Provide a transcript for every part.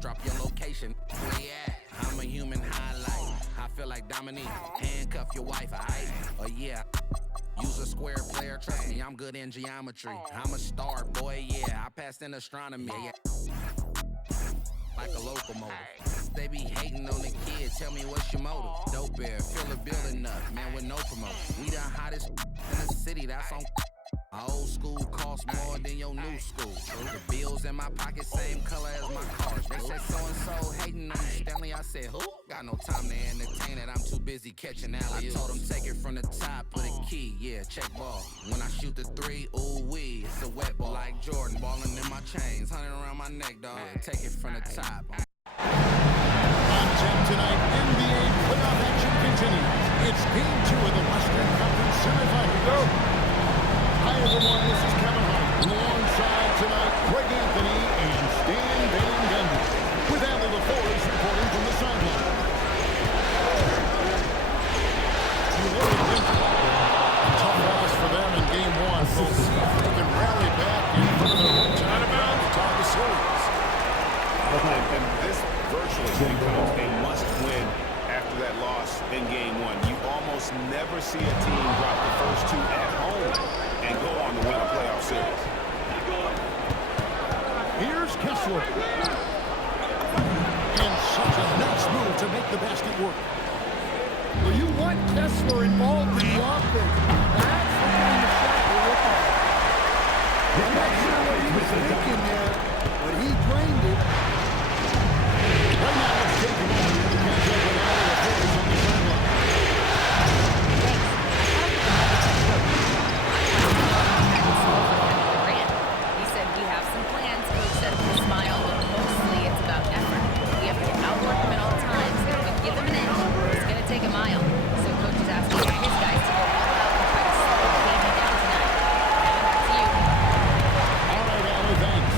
drop your location. Where you at? I'm a human highlight. I feel like Dominique. Handcuff your wife, alright? Oh yeah. Use a square player, trust me, I'm good in geometry. I'm a star, boy, yeah. I passed in astronomy. Yeah. Like a locomotive. They be hating on the kid, tell me what's your motive. Dope bear, fill the building up, man with no promotion. We the hottest in the city, that's on. My old school costs more than your new school. The bills in my pocket, same color as my cars. They said so-and-so hating on me, Stanley. I said, who? Got no time to entertain it, I'm too busy catching alley-oops. I told him take it from the top, put a key, yeah, check ball. When I shoot the three, ooh-wee, it's a wet ball. Like Jordan, balling in my chains, 100 around my neck, dog. Yeah, take it from the top. On tap tonight, NBA playoff action continues. It's Game 2 of the Western Conference semifinals. Go! Hi everyone, this is Kevin Hart. Alongside tonight, Greg Anthony and Stan Van Gundy. With Allie LaForge reporting from the sideline. You look at them, tough loss for them in Game 1. We'll see if they can rally back in front of their hometown crowd to tie the series. And this virtually becomes a must-win after that loss in Game 1. You almost never see a team drop the first two at home and go on to win a playoff series. Here's Kessler. And such a nice move to make the basket work. Well, you want Kessler involved in the offense. That's the kind of shot we're looking at. I'm not sure what he was thinking there, but he drained it. Right now, let's take a moment to catch up with all the players on the sideline. He said we have some plans. Coach said with a smile, but mostly it's about effort. We have to outwork them at all times. If we give them an inch, it's going to take a mile. So coach is asking his guys to go all out and try to slow KD down tonight. Kevin, back to you. All right, Allie, thanks.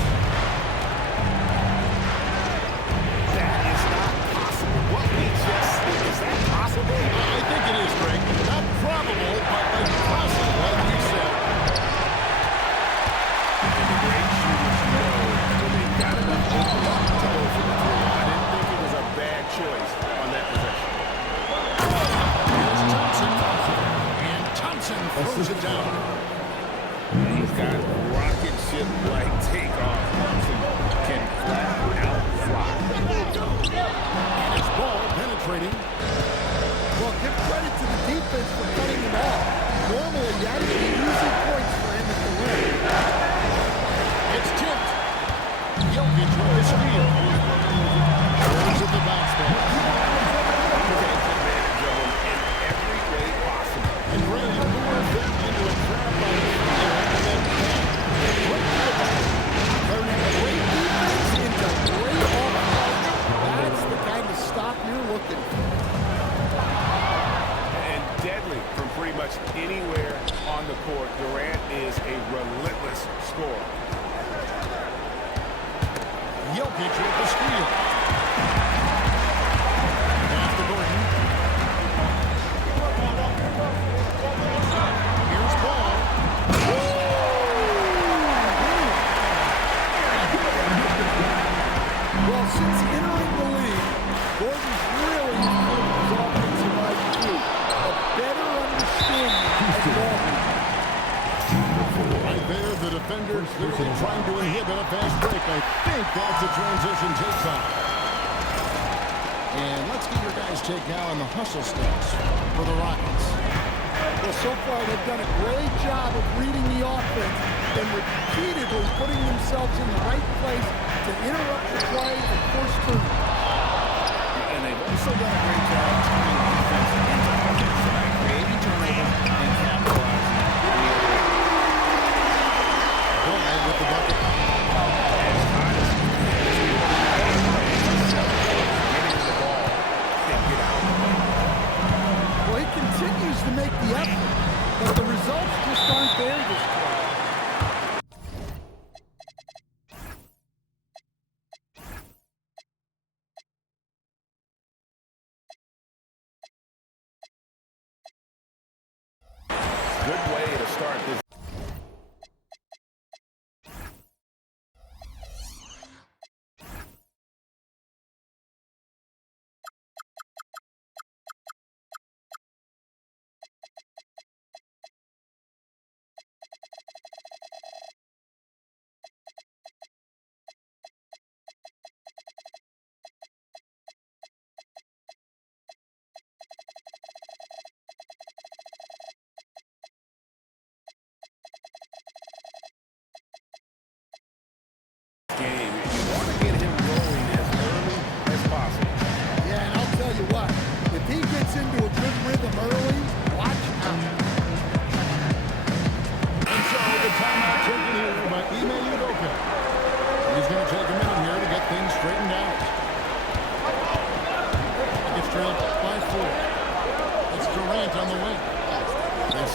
That is not possible. What we just did, is that possible? I think it is, Greg. Not probable, but impossible, like we said. Great shooters know when they've got enough open to go for the three. I didn't think it was a bad choice on that possession. Here's Thompson. And Thompson throws it down. He's got rocket ship-like takeoff. Thompson can flat out fly. And his ball penetrating. Well, give credit to the defense for cutting him off. Normally, that would be easy points for him at the rim. It's tipped. Jokic with the steal. Throws at the bounce ball. Takes advantage of him in every way possible. And Ray lured them into a trap by the field and then bang. Great putback. Turning great defense into great offense. That's the kind of stop you're looking for. And deadly from pretty much anywhere on the court. Durant is a relentless scorer. Jokic with the steal. Pass to Gordon. Here's Ball. Well, since entering the league, Gordon's really improved his offensive IQ. A better understanding of ball. Right there, the defenders clearly trying to inhibit a fast break. I think that's a transition take time. And let's get your guys' take now on the hustle steps for the Rockets. Well, so far they've done a great job of reading the offense and repeatedly putting themselves in the right place to interrupt the play and force turnovers. And they've also done a great job turning defense into offense tonight, creating turnovers and capitalizing. Ball with the bucket. As hot as getting the ball and get out. Well, he continues to make the effort, but the results just aren't there this time.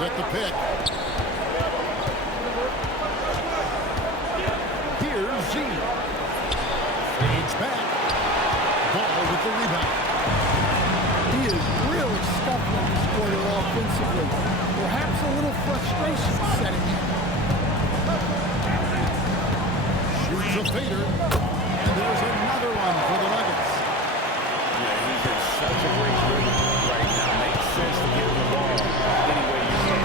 set the pick. Here's Z. Fades back. Ball with the rebound. He is really scuffling this quarter offensively. Perhaps a little frustration setting in. Shoots a fader. And there's another one for the Nuggets. Yeah, he's in such a great rhythm right now. Makes sense to give him the ball any way you can.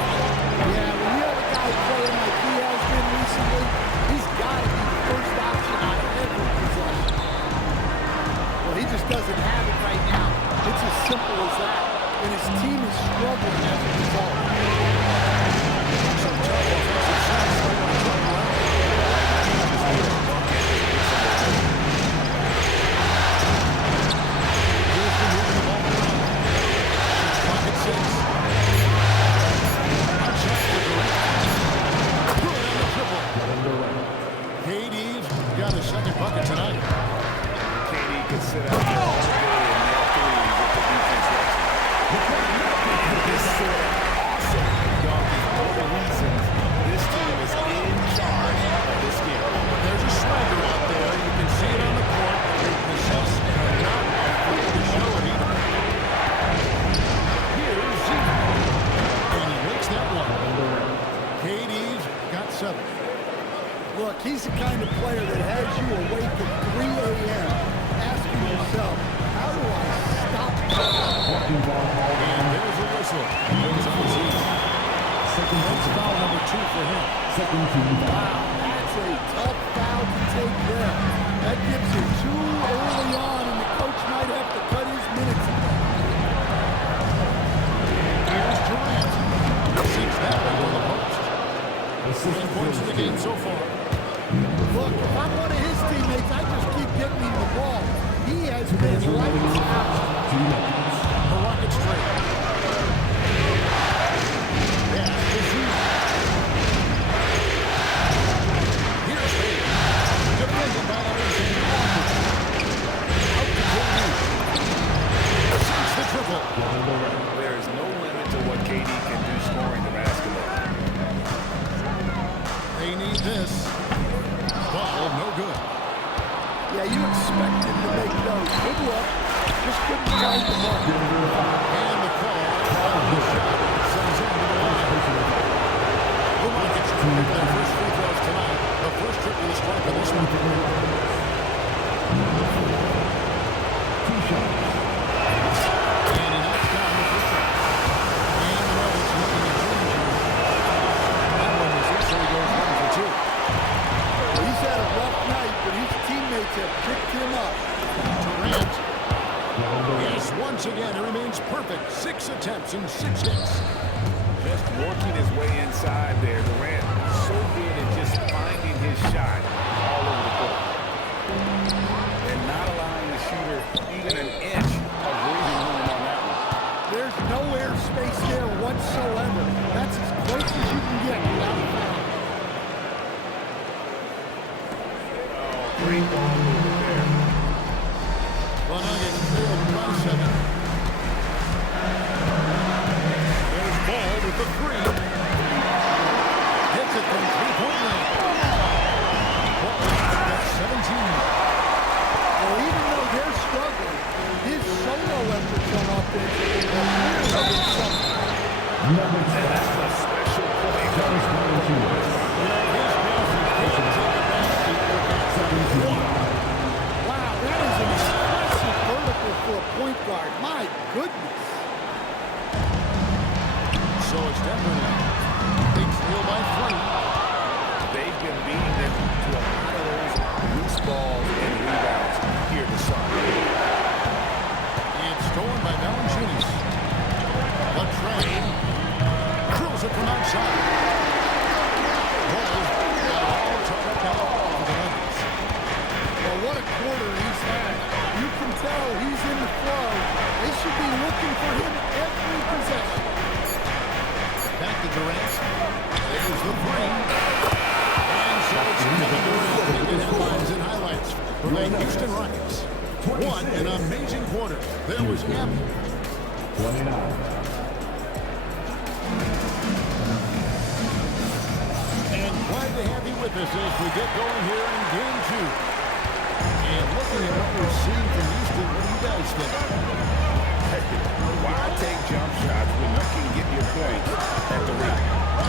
Yeah, when you have a guy playing like he has been recently, he's got to be the first option on every possession. Well, he just doesn't have it right now. It's as simple as that. And his team is struggling as a result. Some tough offensive shots right on the top line. Houston moving the ball around. Shoots pocket six. Hot shot for Durant. Good on the triple. KD got a second bucket tonight. KD can sit out there all day and nail threes if the defense lets him. This sort of awesome dunk is one of the reasons this team is in charge of this game. There's a swagger out there. You can see it on the court. They possess and are not afraid to show it either. Here's Z. And he makes that one. KD's got 7. Look, he's the kind of player that has you awake at 3 a.m. asking yourself, how do I stop him? And there's a whistle. Goes on Z. That's foul number 2 for him. Wow, that's a tough foul to take there. That gives you 2 early on, and the coach might have to cut his minutes. Here's Durant. Sinks that one to the post. 3 points in the game so far. Look, if I'm one of his teammates, I just keep getting him the ball. He has been lights out. The Rockets straight. Yeah, here's Hayes. Defended by Anderson. Out to KD. Sinks the triple. There is no limit to what KD can do scoring the basketball. They need this. Ball, no good. Yeah, you expect him to make those. Good luck. Just couldn't find the ball. And the call on the shot sends him to the line. The Rockets took their first free throws tonight. The first trip to the stripe of this one. 2 shots. And he knocks down the first shot. And the Nuggets looking to change here. That one was it, so he goes 1 for 2. Well, he's had a rough night, but his teammates have picked him up. Durant. Yes, once again, he remains perfect. 6 attempts and 6 hits. Just working his way inside there. Durant so good at just finding his shot all over the court. And not allowing the shooter even an inch of breathing room on that one. There's no airspace there whatsoever. That's as close as you can get without a foul. Great ball movement there. The Nuggets trail by 7. There's Ball with the 3. Hits it from 3-point range. Ball at 17. Well, even though they're struggling, his solo efforts on offense have really been something. That's a special play. Wow, that is an impressive vertical for a point guard. My goodness. So it's Denver now. Big steal by 3. They've been beating them to a lot of those loose balls and rebounds here this summer. It's stolen by Valanciunas. The train drills it from outside. Ball's all tied up now for the Nuggets. Well, what a quarter he's had. You can tell he's in the flow. They should be looking for him every possession. Back to Durant. There's the 3. And so it's Kevin Durant making headlines and highlights for the Houston Rockets. What an amazing quarter. There was ample. 29. with us as we get going here in game 2. And looking at what we're seeing from Houston, what do you guys think? Why take jump shots when you can get your points at the rim?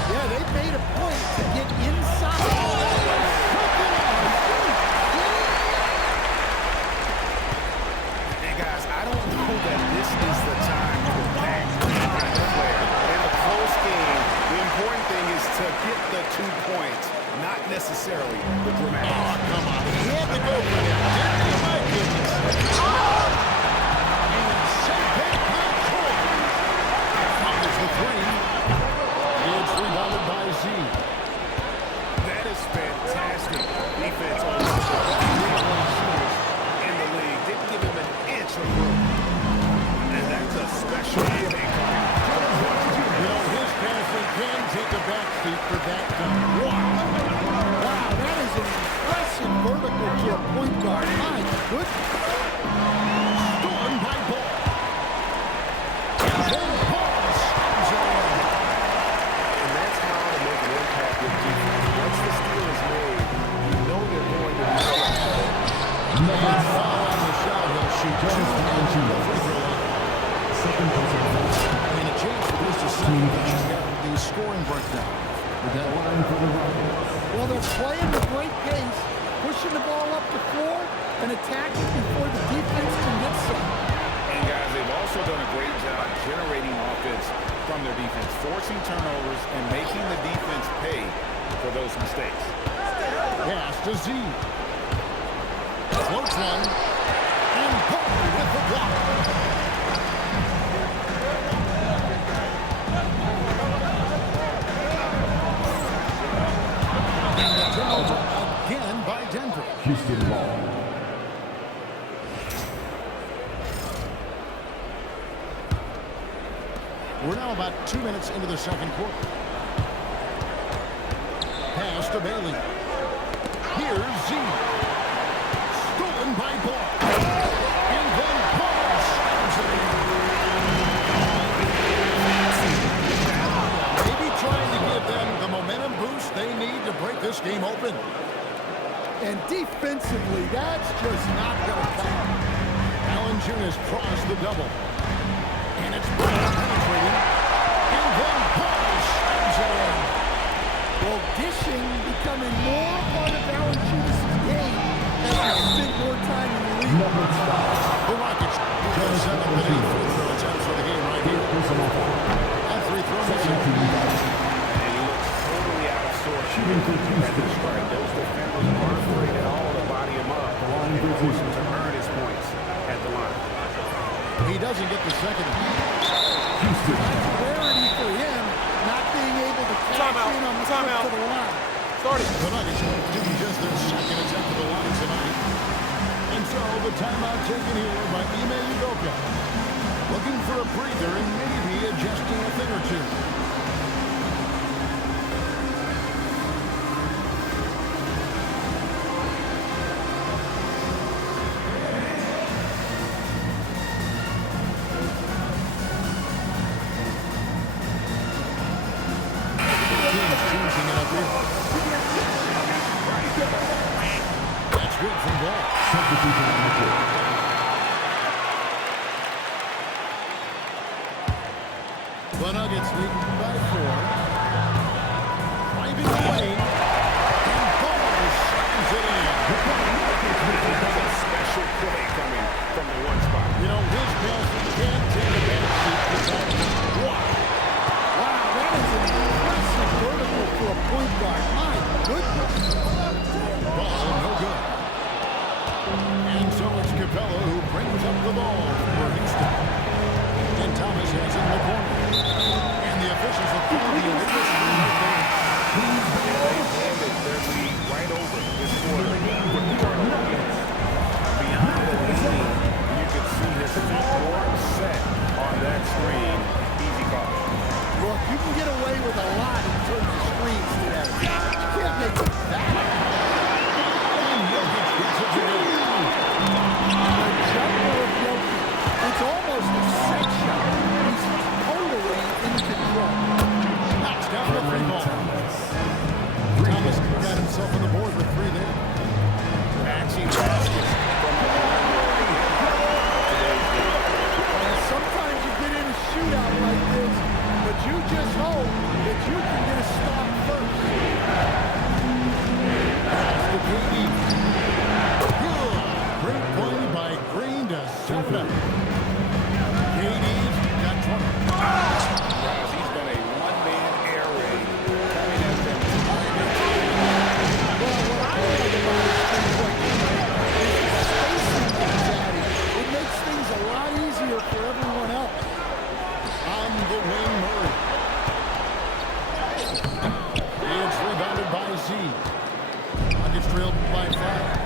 Yeah, they made a point to get inside. Hey, guys, I don't know that this is the time to back the player. In a close game, the important thing is to get the 2 points, not necessarily the dramatic. Oh, come on. He had to go for that. Didn't he? My goodness. And Shepard control. Fires the 3. It's rebounded by Z. That is fantastic defense on the shooters in the league. Didn't give him an inch of room. And that's a special game. You know, his passing can take a backseat for that time. Wow, that is an impressive vertical to a point guard. My goodness. Stormed by Ball. And then Ball slams it in. And that's how to make an impact with defense. Once the steal is made, you know they're going to be And foul on the shot. He'll shoot 2 times from the free throw line. And a chance for this to set the scoring breakdown. With that line for the Rockets. Well, they're playing the great pace, pushing the ball up the floor, and attacking before the defense can get some. And guys, they've also done a great job generating offense from their defense, forcing turnovers and making the defense pay for those mistakes. Pass to Z. Floats one. And Butler with the block. And the turnover again by Denver. Houston ball. We're now about 2 minutes into the second quarter. Pass to Bailey. Here's Z. Stolen by Ball. And then Ball slams it in. Maybe trying to give them the momentum boost they need to break this game open. And defensively, that's just not going to count. Allen Junis crossed the double. And it's Ball penetrating. And then Ball slams it in. Well, dishing becoming more a part of Allen Junis' game as he spent more time in the league. The Rockets go 7 with 8 free throw attempts for the game right here. And free throw missing. And he looks totally out of sorts. At the strike, those defenders aren't afraid at all to body him up and force him to earn his points at the line. He doesn't get the second. Clarity for him, not being able to cash in on the trip to the line. The Nuggets doing just their second attempt at the line tonight. And so the timeout taken here by Ime Udoka. Looking for a breather and maybe adjusting a thing or two. That's good from Ball. Substitution on the court. The Nuggets lead by 4. Driving the lane. And Ball slams it in. That's a special play coming from the one spot. You know, his passing can't take a backseat for that. Wow, that is an impressive vertical for a point guard. My goodness. Ball no good. And so it's Capella who brings up the ball for Houston. And Thomas has it in the corner. And the official set it up. KD's got 20. Guys, he's been a one-man air raid coming at them time and time. Well, what I like about his three-point shooting is the spacing that he's adding. It makes things a lot easier for everyone else. On the wing, Murray. It's rebounded by Z. Nuggets trailed by 5.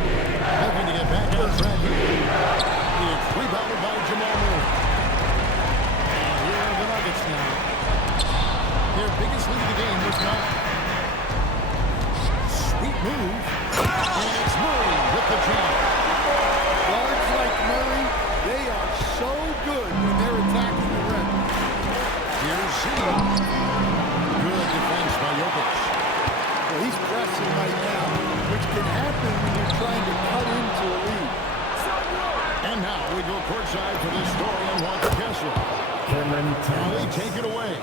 Looking to get back on track here. It's rebounded by Jamal Murray. And here are the Nuggets now. Their biggest lead of the game was not. Sweet move. And it's Murray with the jam. Guards like Murray, they are so good when they're attacking the rim. Here's Z. Good defense by Jokic. Well, he's pressing right now, which can happen when you're trying to cut into a lead. And now we go courtside for this story on Walker Kessler. Cameron Molly, Thomas. take it away.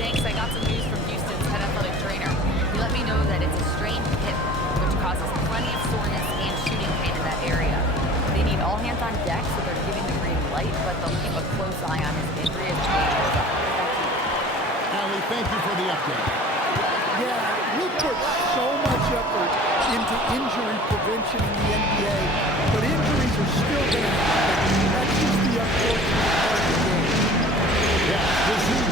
Thanks, I got some news from Houston's head athletic trainer. He let me know that it's a strained hip, which causes plenty of soreness and shooting pain in that area. They need all hands on deck, so they're giving the green light, but they'll keep a close eye on his injury as the game goes on. Allie, thank you for the update. Yeah, we put so much effort into injury prevention in the NBA, but injuries are still going to happen. That's just the unfortunate part of the game. Yeah, this is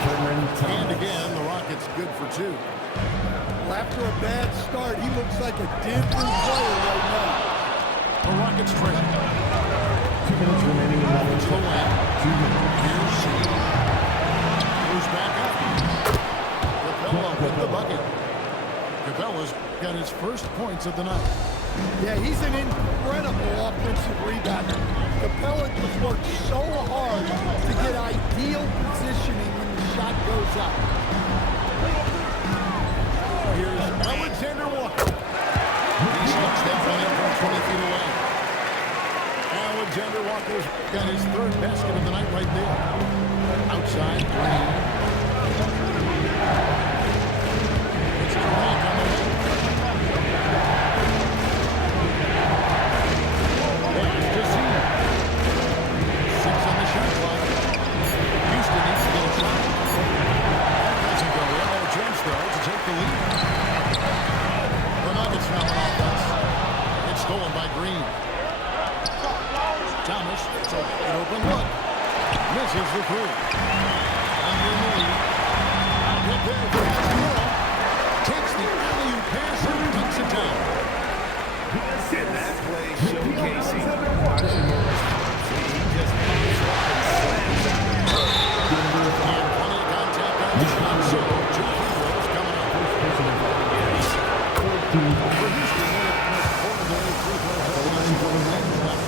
Cameron and Thomas. again, the Rockets good for 2. Well, after a bad start, he looks like a different player right now. The Rockets trail. 2 minutes remaining in the To the lane. lane. 2 minutes. Here's Z. Goes back up. Capella with the bucket. Capella's got his first points of the night. Yeah, he's an incredible offensive rebounder. Capella just works so hard to get ideal positioning when the shot goes up. Here's Alexander Walker. He slugs that one in from 20 feet away. Alexander Walker's got his third basket of the night right there. Outside, Green. It's Durant on the wing. There's Jazeen. 6 on the shot clock. Houston needs to get a shot. That doesn't go in. They're a chance, though, to take the lead. The Nuggets now on offense. It's stolen by Green. Thomas, it's an open look. Misses the three. Underneath. Prepared for Hasbulla. Takes the alley-oop pass and dunks it down. And that play showcasing Watson Morris. He just pops up and slams out. And plenty of contact on the shot. So 2 free throws coming up. For Houston, they're portable free throws at the line for the Nuggets.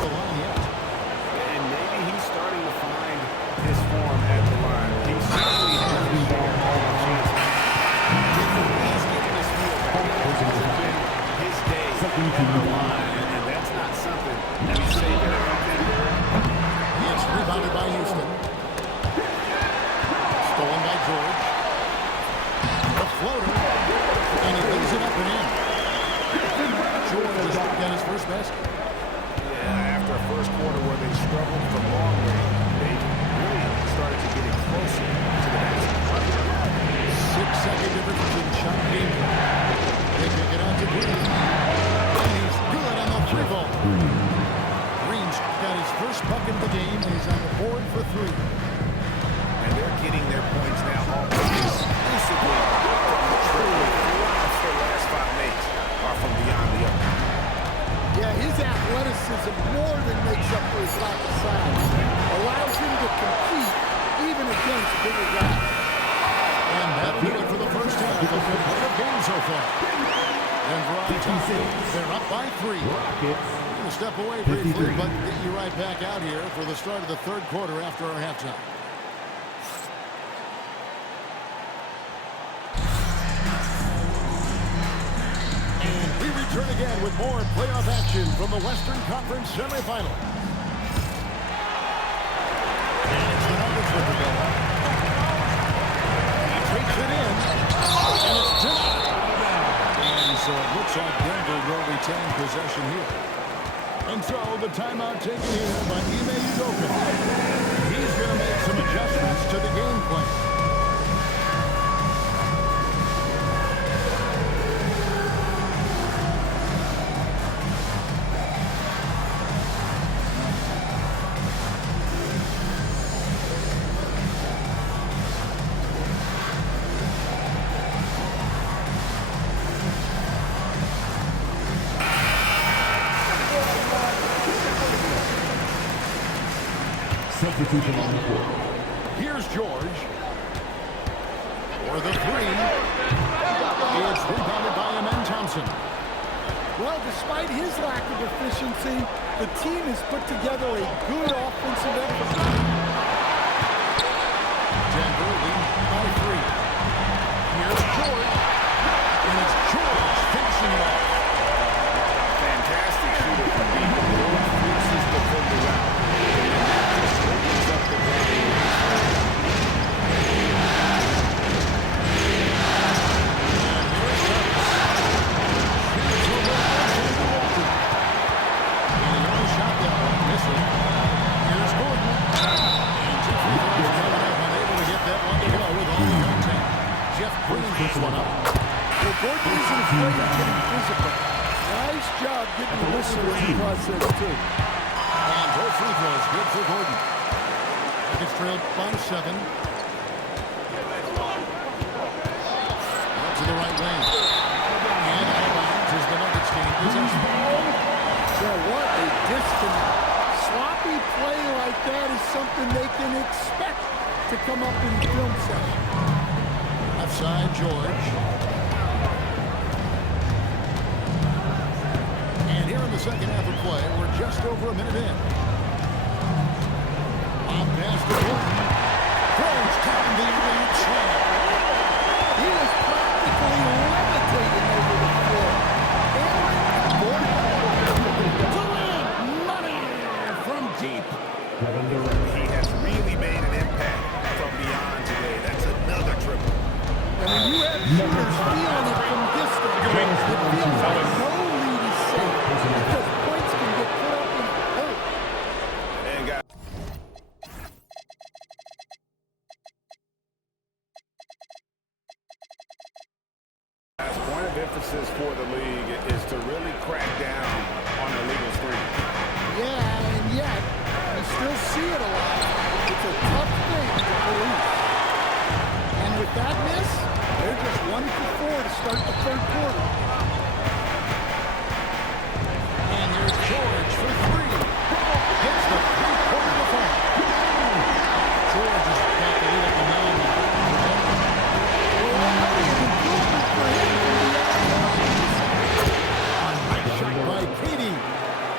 The line yet. And maybe he's starting to find his form at the line. He certainly has been there all the chances. He's getting his feel back. This has been his day at the line, and that's not something we say very often. It's rebounded by Houston. Stolen by George. The floater. And he leaves it up and in. George has got his first basket. Yeah, after a first quarter where they struggled from long range, they really started to get it closer to the basket. 6-second difference between shot and game. They kick it out to Green. And he's good on the 3-ball. Green's got his first bucket of the game, and he's on the board for 3. And they're getting their points now almost exclusively from the truly 4 of their last 5 mates are from beyond the arc. Yeah, his athleticism more than makes up for his lack of size. Allows him to compete even against bigger guys. And that'll do it for the first half of the game so far. And they're up by 3. Rockets. We'll step away briefly, but get you right back out here for the start of the third quarter after our halftime. And we return again with more playoff action from the Western Conference semifinal. And it's the Nuggets with the ball. He takes it in, and it's denied. retain possession here. And so the timeout taken here by Ime Udoka. He's going to make some adjustments to the game plan. Substitution on the floor. Here's George. For the three. It's rebounded by Amen Thompson. Well, despite his lack of efficiency, the team has put together a good offensive effort. Denver lead by 3. Here's George. And it's George finishing it off. Fantastic shooter from deep. George forces the defender out. Opens up the ground. One up. Well, Gordon isn't afraid of getting physical. Nice job getting the whistle in the process, too. And both free throws good for Gordon. Nuggets trailed by 7. Out to the right lane. And out of bounds as the Nuggets gain possession. Yeah, what a disconnect. Sloppy play like that is something they can expect to come up in the film session. Left side, George. And here in the second half of play, we're just over a minute in. On pass to Gordon. George tapping the elite slam. He was practically levitating over the floor. Aaron Gordon to win money from deep. He has really made an impact from beyond today. That's another triple. And when you have shooters feeling it from distance, it feels like no lead is safe because points can get put up in hole. And got point of emphasis for the league is to really crack down on illegal screens. Yeah, and yet, you still see it a lot. It's a tough thing to police. And with that miss, they're just 1 for 4 to start the third quarter. And here's George for 3. Hits the three-quarter defense. George has got the lead at the 9. Already an improvement for him from the A nice shot by Katie.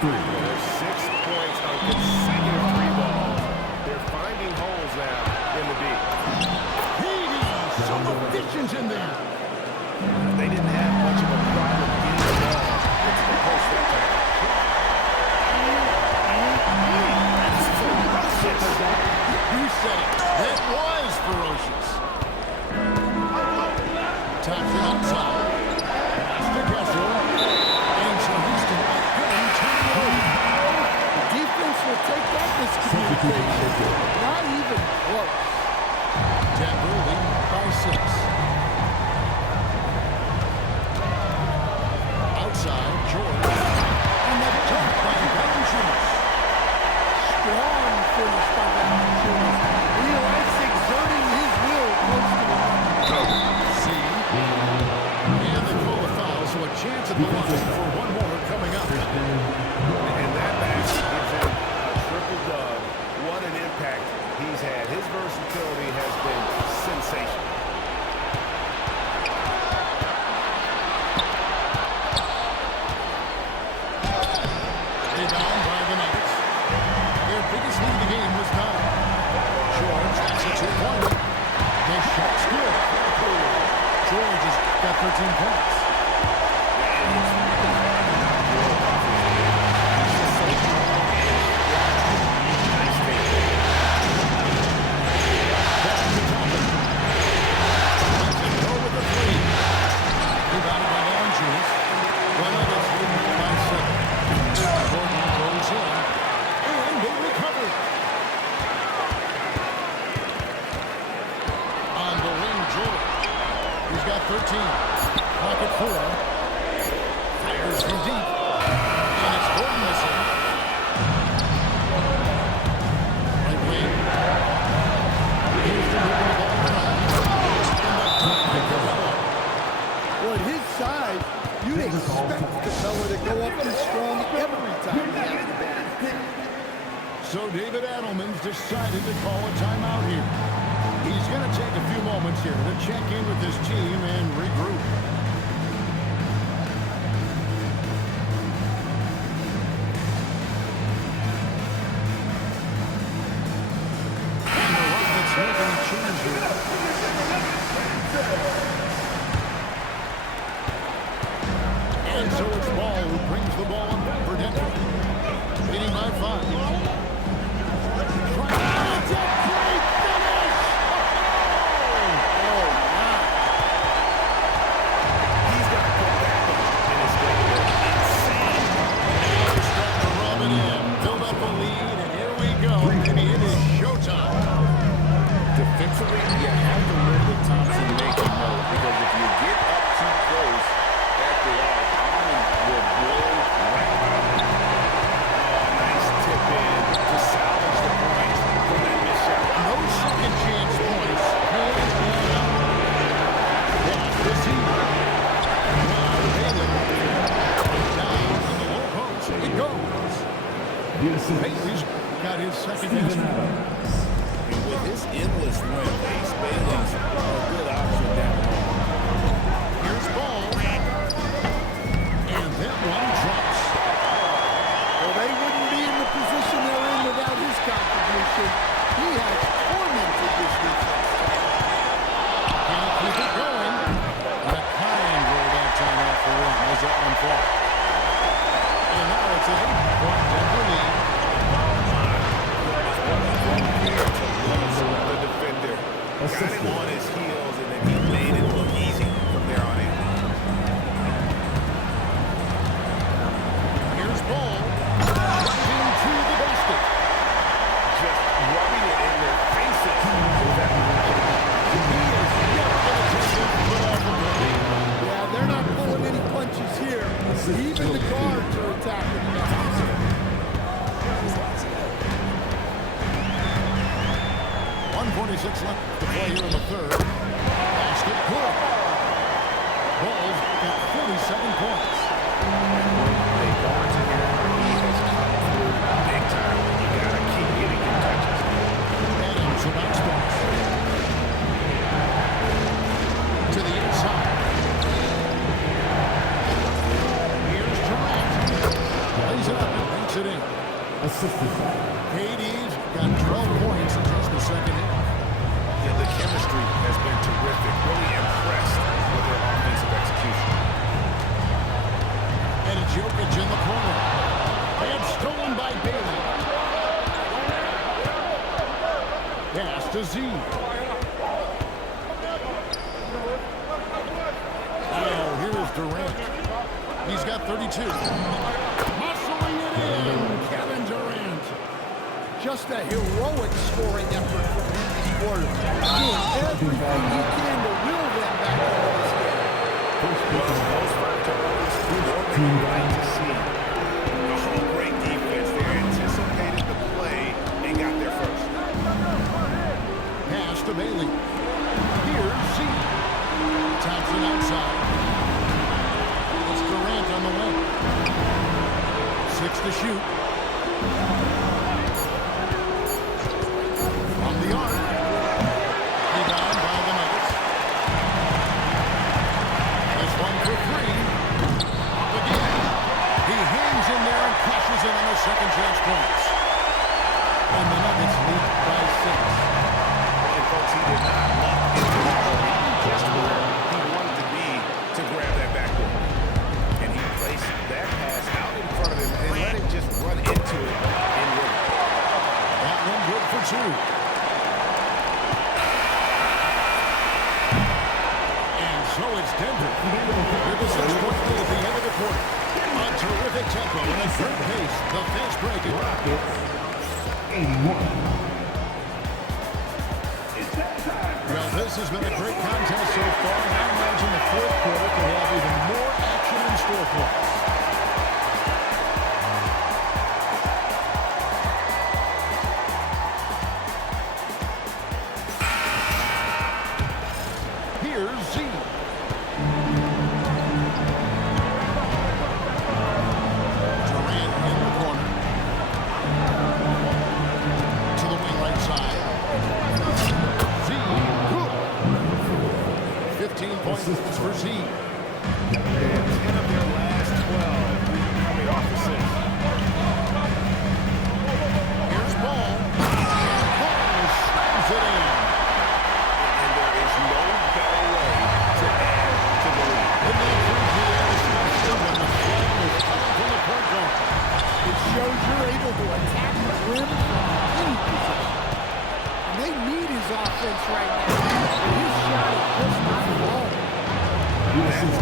Their 6 points on consecutive 3 balls. They're finding holes now in the deep. Katie, some efficiency in there. They didn't have much of a problem getting the ball into the post that time. You said it. That was ferocious. Taps it outside. Pass to Kessler. And so Houston again turning over. The defense will take that miscommunication. Not even close. Denver leading by 6. Outside, George. And the jump by Valanciunas. Strong finish by Valanciunas. He likes exerting his will close to the line. See? And they call a foul, so a chance at the line for one more coming up. And that basket gives him a triple dub. What an impact he's had. His versatility has been sensational. Rebound by the Nuggets. Their biggest lead of the game was 9. George has a 2-pointer. His shot's good. George has got 13 points. Go with the 3. Rebounded by Valanciunas. The Nuggets leading Pocket 4. Fires from deep. And it's Gordon missing. Right wing. Here's the moving the ball around. Well, at his size, you'd expect Capella to go up and strong every time he has the ball. So David Adelman's decided to call a timeout here. He's going to take a few moments here to check in with his team and regroup. And the Rockets making a change here. And so it's Ball who brings the ball up for Denver. Leading by 5. Defensively, you have to limit Thompson making mode because if you get up too close at the arc, Harmon will blow right by. Nice tip in to salvage the points from that missed shot. No second chance points. Watch the season. Down in the low post. It goes. Bailey's got his second chance. With his endless length, Ace Bailey's a good option down low. Here's Ball. And that one drops. Well, they wouldn't be in the position they're in without his contribution. He has tormented this defense. Can't keep it going. And a kind roll that time off the rim as that one falls. And now it's an 8-point Denver lead. The defender got him on his heels, and then he made it look easy from there on in. Here's Ball. Driving to the basket. Just rubbing it in their faces. He is never going to take his foot off the rim. Yeah, they're not pulling any punches here. Even the guards are attacking now. 1:46 left to play here in the third. Basket good. Ball's got 47 points. They guards in here. He has come through big time. You got to keep getting your touches. Adams about spots. To the inside. Here's Durant. Plays it up and banks it in. Assistant. KD's got 12 points in just the second half. Yeah, the chemistry has been terrific. Really impressed with their offensive execution. And it's Jokic in the corner. And stolen by Bailey. Pass to Z. Now here's Durant. He's got 32. Muscling it in. Kevin Durant. Just a heroic scoring effort from him this quarter. Doing everything he can to will them back into this game. Those five turnovers, what we would like to see. A whole great defense. They anticipated the play and got there first. Pass to Bailey. Here's Z. Thompson outside. It's Durant on the wing. 6 to shoot. From the arc. Rebound by the Nuggets. This one for 3. Up again. He hangs in there and cashes in on the second chance points. And the Nuggets lead by 6. And folks, he did not luck into the ball. He knew just where he wanted to be to grab that backboard. And he placed that pass out in front of him and let him just run into it and win. That one good for 2. And so it's Denver. With a 6-point lead at the end of the quarter. A terrific tempo and a great pace. The fast break. Rockets, 81. Well, This has been a great contest so far, and I imagine the fourth quarter could have even more action in store for us. Here's Z. Durant in the corner. To the wing right side. Z. Good. 15 points for Z. And 10 of their last 12 coming off the six. Here's Ball. And Ball slams it in. And there is no better way to add to the lead. And that brings you there, especially when the flag is coming from the point guard. It shows you're able to attack the rim from any position. And they need his offense right now. His shot is just not falling. That's a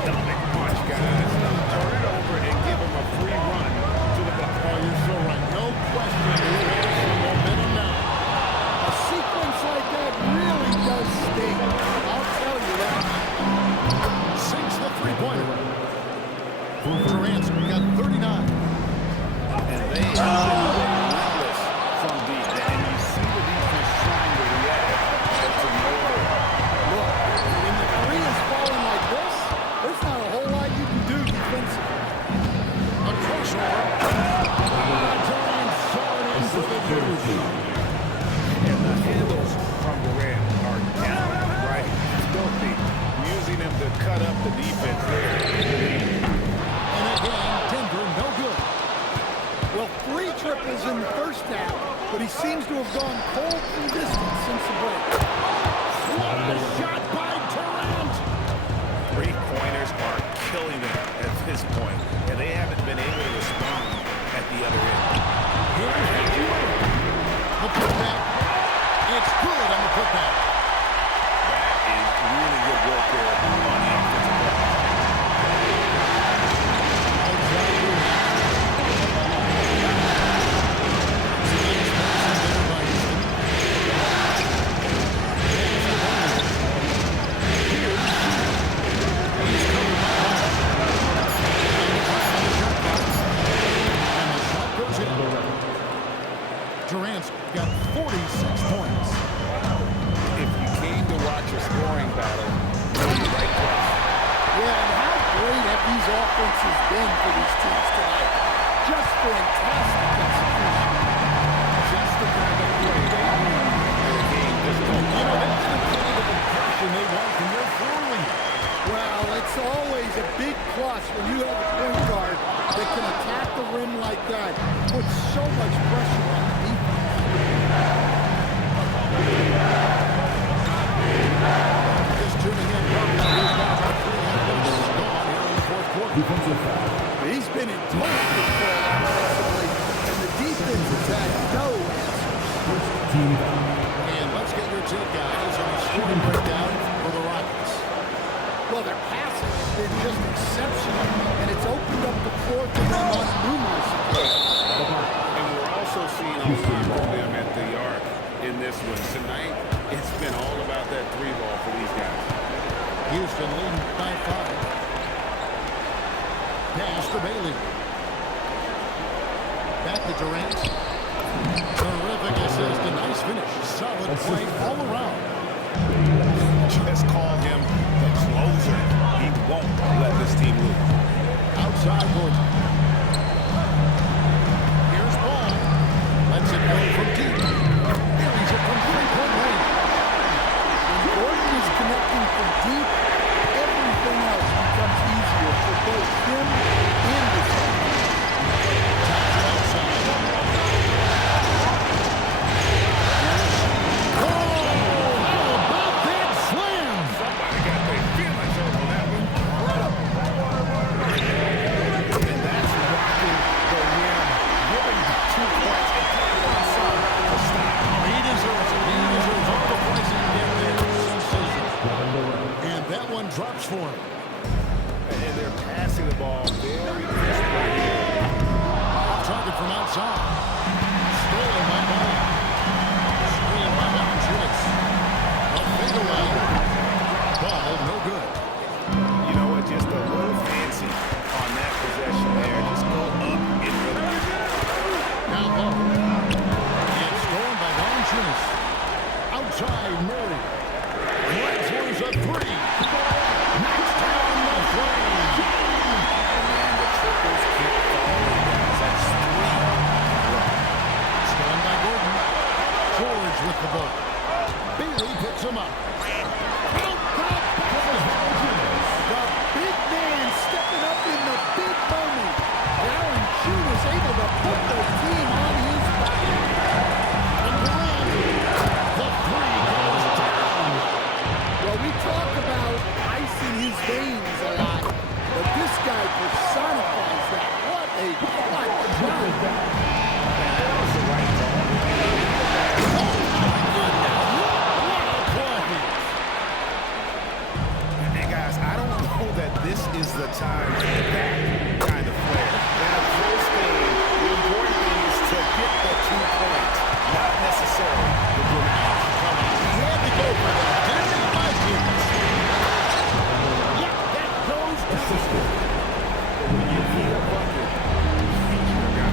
stomach punch, guys. Turn it over and give him a free run to the bucket. Oh, you're so right. No question. He has some momentum now. A sequence like that really does sting. I'll tell you that. Sinks the three-pointer. Durant's got 39. And they have been relentless from deep. And you see the defense trying to react. That's a no-go. Look, when the three is falling like this, there's not a whole lot you can do defensively. A crossover. Durant saw it in for the Jersey. And the handles from Durant are downright filthy. Using him to cut up the defense there. And again, Denver no good. Well, 3 triples in the first half, but he seems to have gone cold from distance since the break. What a shot by Durant. Three-pointers are killing them at this point. And they haven't been able to respond at the other end. Here's Hayward. The putback. It's good on the putback. That is really good work there on the offensive end. Durant's got 46 points. If you came to watch a scoring battle, you're in the right place. Yeah, and how great have these offenses been for these teams tonight? Just fantastic execution. Just the kind of play they need in a game this close. You know, that's the kind of impression they want from their forward. Well, it's always a big plus when you have a point guard that can attack the rim like that. Put so much pressure on the defense. Just tuning in. Gone here in the fourth quarter. Defensive foul. He's been in total control offensively, and the defense has had no answer. Team foul. And let's get your take, guys, on the scoring breakdown for the Rockets. Well, their passing has been just exceptional, and it's opened up the floor for them on numerous occasions. And we're also seeing a lot from them at the arc in this one. Tonight, it's been all about that three ball for these guys. Houston leading by 5. Pass to Bailey. Back to Durant. Terrific assist. A nice finish. Solid play all around. Just call him the closer. He won't let this team lose. Outside Gordon. Here's Ball. Lets it go from deep. Carries it from three-point range. When Gordon is connecting from deep, everything else becomes easier for both him and the team. Somebody got their feelings over that one. And that's rocking the rim. Giving 2 points and putting it inside to stop. He deserves it. He deserves all the points he can get there this season. And that one drops for him. And they're passing the ball very crisply here. Target from outside. Stolen by Ball. Stolen by Valanciunas. A fake it away. Ball, no good. You know what? Just a little fancy on that possession there. Just go up and release. Now low. It's scored by Valanciunas. Outside Murray. Wrestler's a three. Knocks down the frame. And the triples keep falling, guys. That's three. Stolen by Gordon. George with the ball. Bailey picks him up. The big man stepping up in the big moment. Valanciunas able to put the team on his back. And Durant, the three goes down. Well, we talk about ice in his veins a lot, but this guy personifies that. What a clutch shot. And guys, I don't know that this is the time for that kind of flair. In a close game, the important thing is to get the 2 points, not necessarily the dramatic. He had to go for that. Didn't he, Mike? Yeah, that goes to When you need a bucket, feature a guy.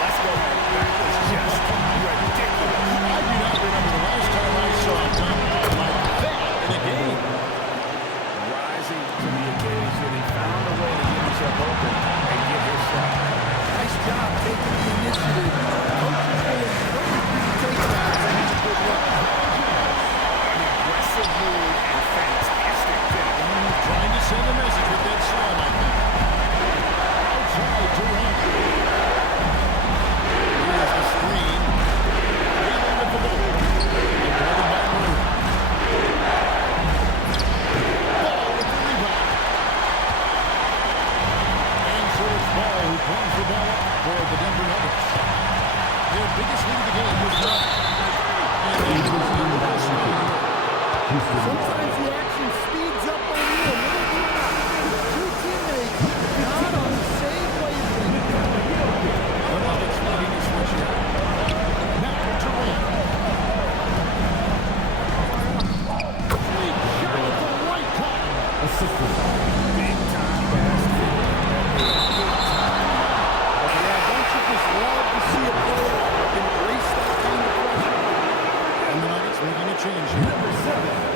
Let's go back. That was just ridiculous. I do not remember the last time I saw a dunk like that in a game. Rising to the occasion, he found a way to get himself open and get his shot. Nice job taking the initiative. Coach is going to take that. Good luck. An aggressive move and fantastic finish. Trying to send a message with that slam, I think. Outside Durant. Here's the screen. Wheeler with the ball. And guarded by Murray. Ball with the rebound. And so it's Ball who brings the ball up for the Denver Nuggets. Their biggest lead of the game was not. And they lose in the ball screen. Sometimes the action speeds up on you a little bit. Two teammates not on the same wavelength. The Nuggets leading this one here. Now Durant. Three. Shot at the right time. Assistant. Big time basket. Yeah, don't you just love to see a player embrace that kind of pressure? And the Nuggets making a change here. Number 7.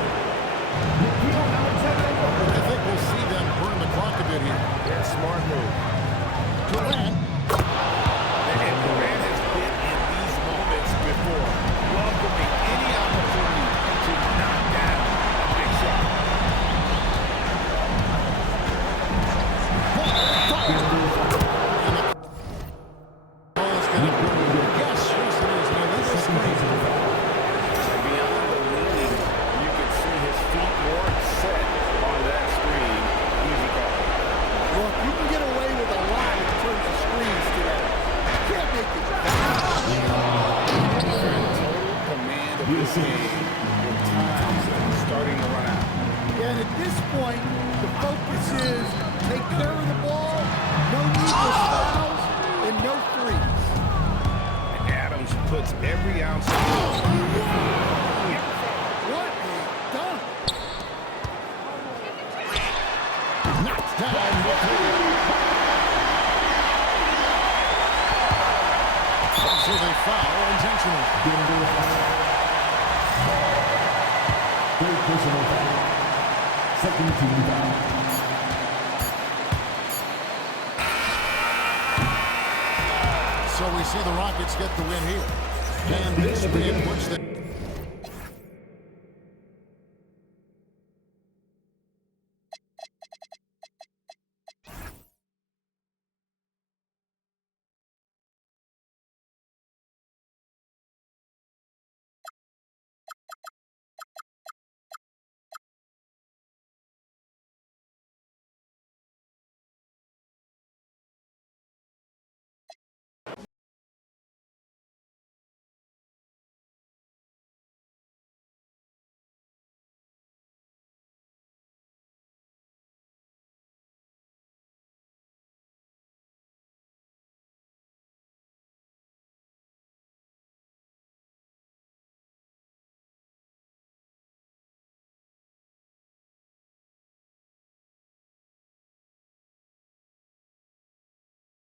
I think we'll see them burn the clock a bit here. Yeah, smart move. Durant. And Durant has been in these moments before, welcoming any opportunity to knock down a big shot. Yes, yes it is. Now this is crazy. Beyond the leaning, you can see his feet more set on that screen. Easy call. Look, you can get away with a lot in terms of screens today. You can't make it. Total command of this game with time starting to run out. Yeah, and at this point, the focus is take care of the ball, no needless fouls, and no threes. Adams puts every ounce of What a dunk! Knocked down the three. So they foul intentionally. Third personal foul. Second team foul. So we see the Rockets get the win here. And this puts them